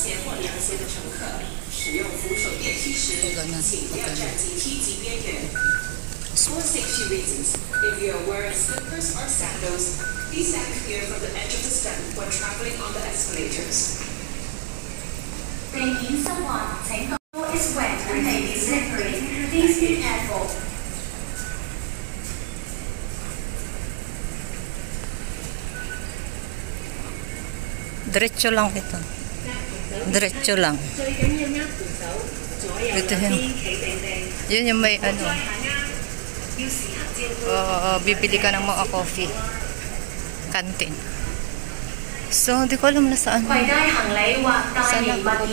闲或凉鞋的乘客，使用扶手电梯时，请不要站进梯级边缘。For safety reasons, if you are wearing slippers or sandals, please stand clear from the edge of the step when traveling on the escalators. 地面濕滑，請個 floor is wet and may be slippery. Please be careful. Diretso lang ito. Diretso lang. Ito yun. Yun yung may ano. Bibili ka ng mga coffee. Canteen. So, hindi ko alam na saan. Saan lang ako.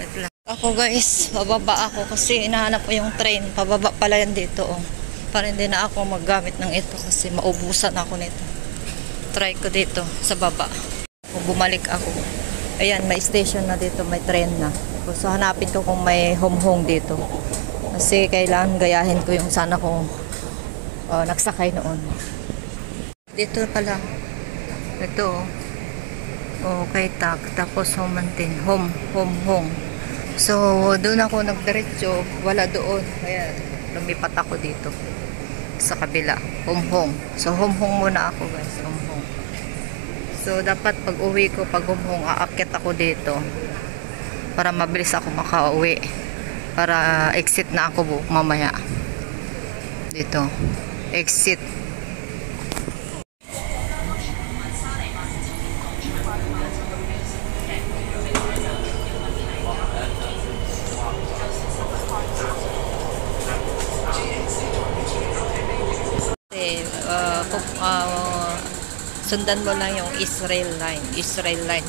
Wait lang. Ako guys, bababa ako kasi inahanap ko yung train. Pababa pala yan dito. Oh. Para hindi na ako maggamit ng ito kasi maubusan ako nito. Try ko dito sa baba. Kung bumalik ako. Ayan, may station na dito, may train na. So hanapin ko kung may home dito. Kasi kailangan gayahin ko yung sana kung nagsakay noon. Dito pala. Ito. Okay, tapos Homantin. Home. So doon ako nagdiretso. Wala doon. Kaya lumipat ako dito. Sa kabila. Home. So home muna ako guys. Home. So, dapat pag uwi ko, pag humong, aakyat ako dito para mabilis ako makauwi. Para exit na ako mamaya. Dito. Exit. Sundan mo lang yung Israel line.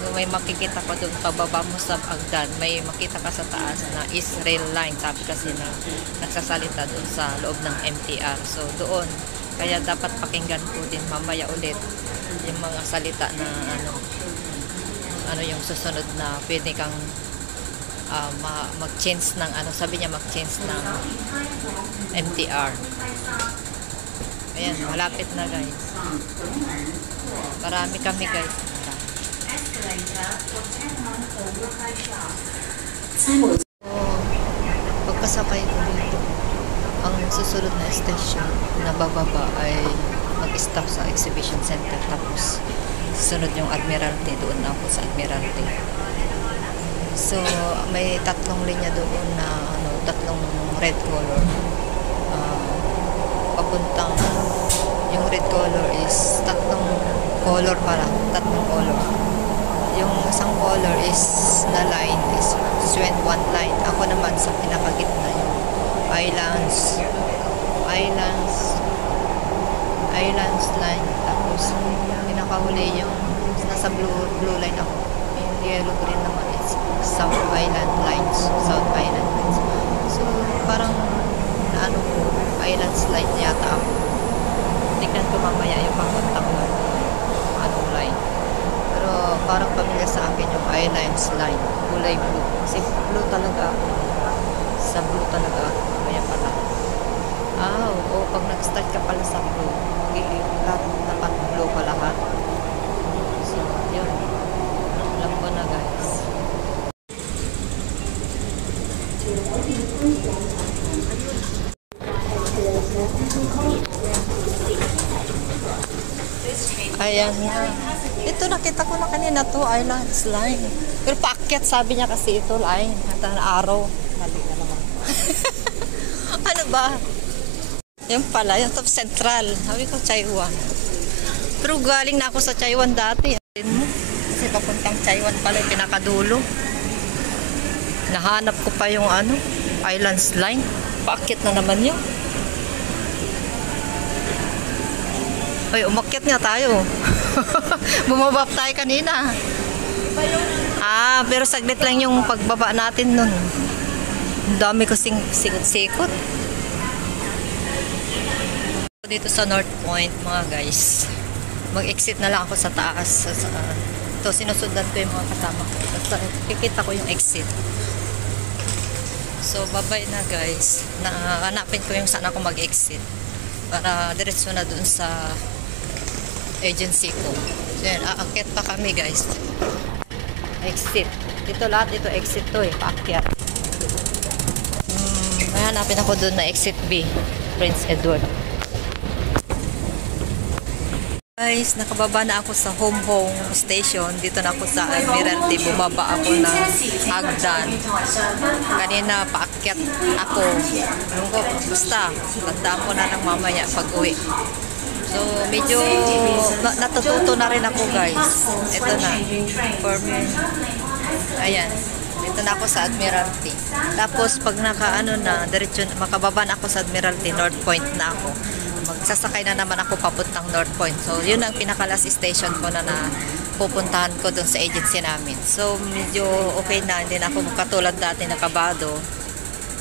Kung may makikita ko doon, pababa mo sa Agdan, may makita ka sa taas na Israel line. Sabi kasi na nagsasalita doon sa loob ng MTR. So doon, kaya dapat pakinggan ko din mamaya ulit yung mga salita na ano yung susunod na pwede kang mag-change ng sabi niya mag-change ng MTR. Ayan, malapit na guys. Marami kami guys. Pagkasakay ko dito, ang susunod na station na bababa ay mag-stop sa exhibition center. Tapos susunod yung Admiralty. Doon ako sa Admiralty. So may tatlong linya doon na tatlong red color. Papuntang yung red color is tatlong color. Yung isang color is na line is one line. Ako naman sa pinakagitna yung islands line. Tapos pinakahuli yung nasa blue line ako. Yung yellow green naman is South Island lines. So parang islands line yata ako. Tignan ko mamaya yung papuntang line. Pero parang pamilya sa akin yung islands line. Kulay blue. Kasi blue talaga ako. Sa blue talaga ako. Kaya pala. Oo. Pag nag-start ka pala sa blue, dapat blue pa lahat. So, yun. Alam ko na guys. Ayan na. Ito nakita ko na kanina to, islands line. Pero paakyat sabi niya kasi ito line. Hanta na araw. Mali na naman. Ano ba? Yung pala, yung top central. Sabi ko, Chaiwan. Pero galing na ako sa Chaiwan dati. Kasi papuntang Chaiwan pala yung pinakadulo. Nahanap ko pa yung islands line. Paakyat na naman yun. Ay, umakyat nga tayo. Bumabab tayo kanina. Pero saglit lang yung pagbaba natin nun. Ang dami kasing sikot-sikot. Dito sa North Point, mga guys. Mag-exit na lang ako sa taas. Ito, sinusundan ko yung mga kasama ko. Kikita ko yung exit. So, babay na guys. Hanapin ko yung saan ako mag-exit. Para diretso na dun sa agency ko. So yan, aakyat pa kami guys. Exit. Dito lahat, ito exit to eh, paakyat. Hanapin ako doon na exit B, Prince Edward. Guys, nakababa na ako sa Hong Hong Station. Dito na ako sa Admiralty. Bumaba ako ng hagdan. Kanina paakyat ako. Alam ko, basta, tandaan ko na ng mamaya pag uwi. So, medyo natututo na rin ako guys. Ito na. For me. Ayan. Dito na ako sa Admiralty. Tapos, pag nakaano na, diretso, makababa na ako sa Admiralty, North Point na ako. Magsasakay na naman ako papuntang North Point. So, yun ang pinaka-last station ko na pupuntahan ko dun sa agency namin. So, medyo okay na. Hindi na ako katulad dati nakabado.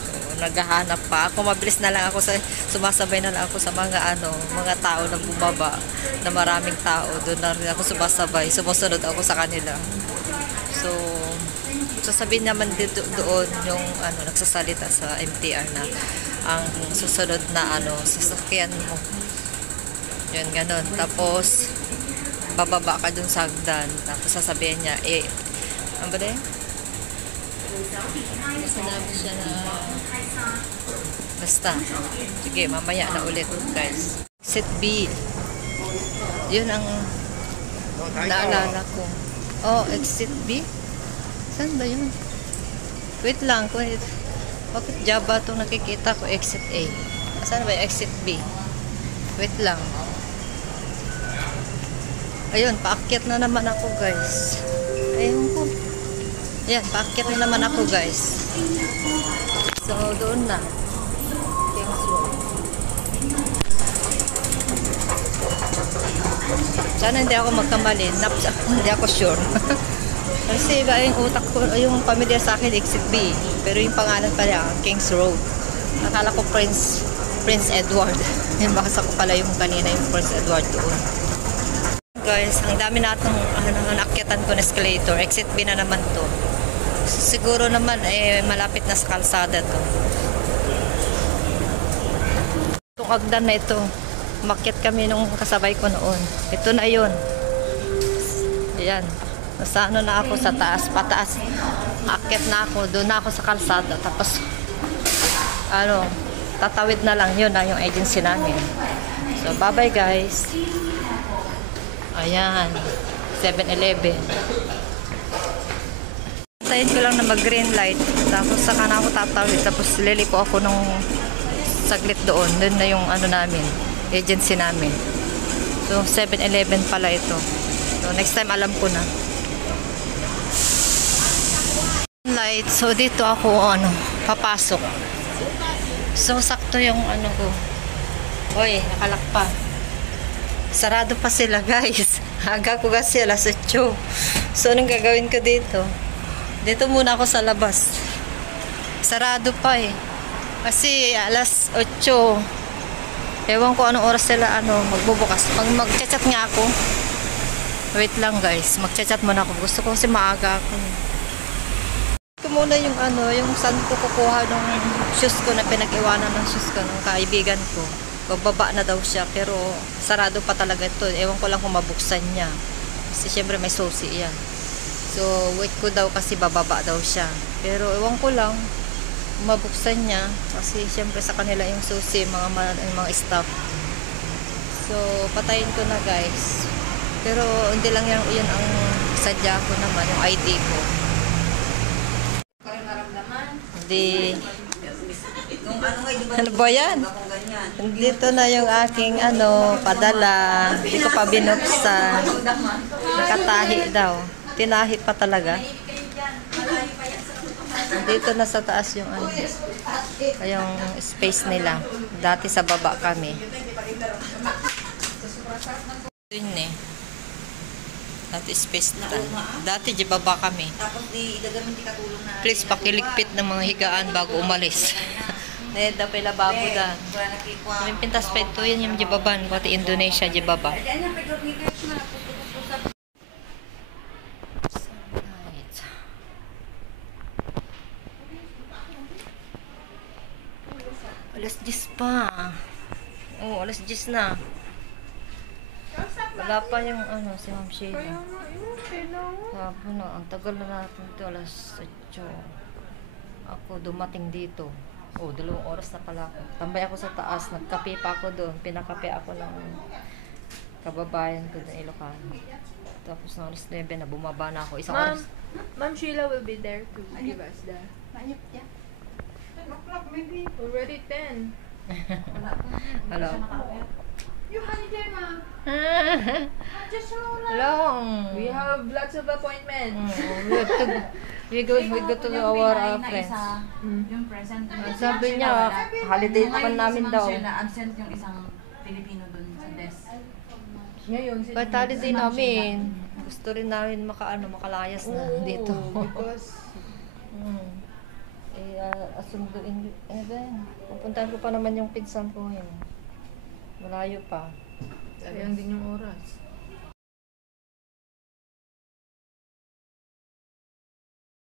So, naghahanap pa. Ako, mabilis na lang ako sumasabay na lang ako sa mga tao na bumaba, na maraming tao. Doon na rin ako sumasabay. Sumusunod ako sa kanila. So, sasabihin naman dito doon yung nagsasalita sa MTR na ang susunod na sasakyan mo. Yun, ganun. Tapos, bababa ka dun sa hagdan. Tapos, sasabihin niya, ano ba din? Sinabi siya na, basta. Sige, mamaya na ulit, guys. Exit B. Yun ang naalala ko. Oh, exit B? Saan ba yun? Wait lang. Bakit Java itong nakikita ko? Exit A. Saan ba yung exit B? Wait lang. Ayun, paakyat na naman ako guys. Ayun ko. Ayan, paakyat na naman ako guys. So, doon na. Sana hindi ako magkamali. Hindi ako sure. Kasi iba yung utak ko, yung familiar sa akin, exit B. Pero yung pangalan pala, Kings Road. Nakala ko Prince Edward. Yung baka ko pala yung kanina yung Prince Edward doon. Guys, ang dami natong naakyatan ko na escalator. Exit B na naman to. Siguro naman, malapit na sa kalsada to. Itong agdan na ito, umakyat kami nung kasabay ko noon. Ito na yun. Ayan. Nasa na ako sa taas, pataas. Aakyat na ako, doon na ako sa kalsada. Tapos, tatawid na lang yun na yung agency namin. So, bye-bye guys. Ayan, 7-Eleven. Tayin ko lang na mag-green light. Tapos, saka na ako tatawid. Tapos, lilipo ako nung saglit doon. Doon na yung namin, agency namin. So, 7-Eleven pala ito. So, next time alam ko na. Light. So, dito ako, papasok. So, sakto yung ko. Hoy, nakalak pa. Sarado pa sila, guys. Aga ko kasi, alas 8. So, anong gagawin ko dito? Dito muna ako sa labas. Sarado pa eh. Kasi, alas 8. Ewan ko anong oras sila, magbubukas. Mag-chat nga ako. Wait lang, guys. Mag-chat muna ako. Gusto ko kasi maaga ako. Muna yung yung saan ko kukuha ng shoes ko na pinag-iwanan ng shoes ko ng kaibigan ko. Bababa na daw siya pero sarado pa talaga ito. Ewan ko lang kung mabuksan niya. Kasi syempre may susi yan. So wait ko daw kasi bababa daw siya. Pero ewan ko lang mabuksan niya kasi syempre sa kanila yung susi, mga staff. So patayin ko na guys. Pero hindi lang yan ang sadya ko naman, yung ID ko. Hindi. Ano ba yan? Dito na yung aking padala. Hindi ko pa binuksan. Nakatahi daw. Tinahi pa talaga. Dito na sa taas yung yung space nila. Dati sa baba kami. Yun eh. Dati space na. Dati di baba kami. Please pakiligpit ng mga higaan bago umalis. Neda pala babo dan. May pintas pa ito yan yung jibaban. Pati Indonesia jibaba. Alas 10 pa. Oh, alas 10 na. Wala pa yung ano, si Ma'am Sheila. Kaya nga, yun, kailangan. Sabi na, ang tagal na natin dito, alas 8. Ako dumating dito. 2 oras na pala ako. Tambay ako sa taas, nagkape pa ako doon. Pinakape ako ng kababayan ko ng Ilocano. Tapos na alas 9 na bumaba na ako. Isang Ma'am, oras. Ma'am Sheila will be there to give us the... Already 10. Hello. You had it there, ma'am. Just so Hello. We have lots of appointments. We go to our friends. Yung present. Sabi niya, holiday pa namin daw. Na-absent yung isang Pilipino dun sa desk. Ngayon, But holiday namin. Gusto rin namin makalayas na dito. Because... Asunduin. Pupuntahan ko pa naman yung pinsan ko yun. Malayo pa. sayang din yung oras.